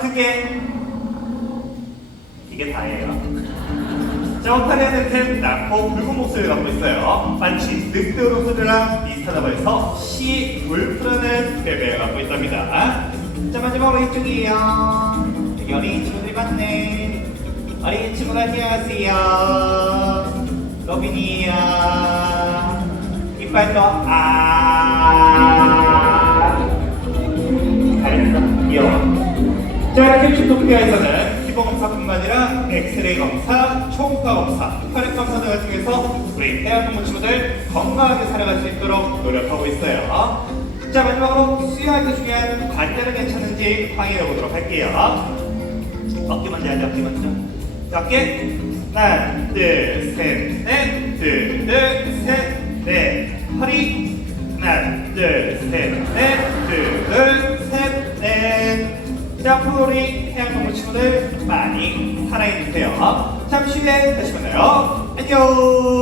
크게. 이게 다예요. 점프하는 템 낮고 붉은 목소리를 갖고 있어요. 마치 늑대로 소리랑 비슷하다고 해서 시 울프라는 베베를 갖고 있답니다. 자 마지막으로 이쪽이에요. 여기 어린이 친구들이 많네. 어린이 친구들 안녕하세요. 로빈이에요. 이빨도 아. 자, 이렇게 슈토피아에서는 기본 검사뿐만 아니라 엑스레이 검사, 초음파 검사, 혈액 검사 등을 통해서 우리 대한민국 친구들 건강하게 살아갈 수 있도록 노력하고 있어요. 자, 마지막으로 수영할 때 중요한 관절은 괜찮은지 확인해 보도록 할게요. 어깨 먼저 하자, 어깨 먼저. 자, 어깨. 하나, 둘, 셋, 넷. 둘, 둘, 셋, 넷. 허리. 하나, 둘, 셋, 넷. 자, 앞으로 우리 해양 동물 친구들 많이 사랑해주세요. 잠시 후에 다시 만나요. 안녕!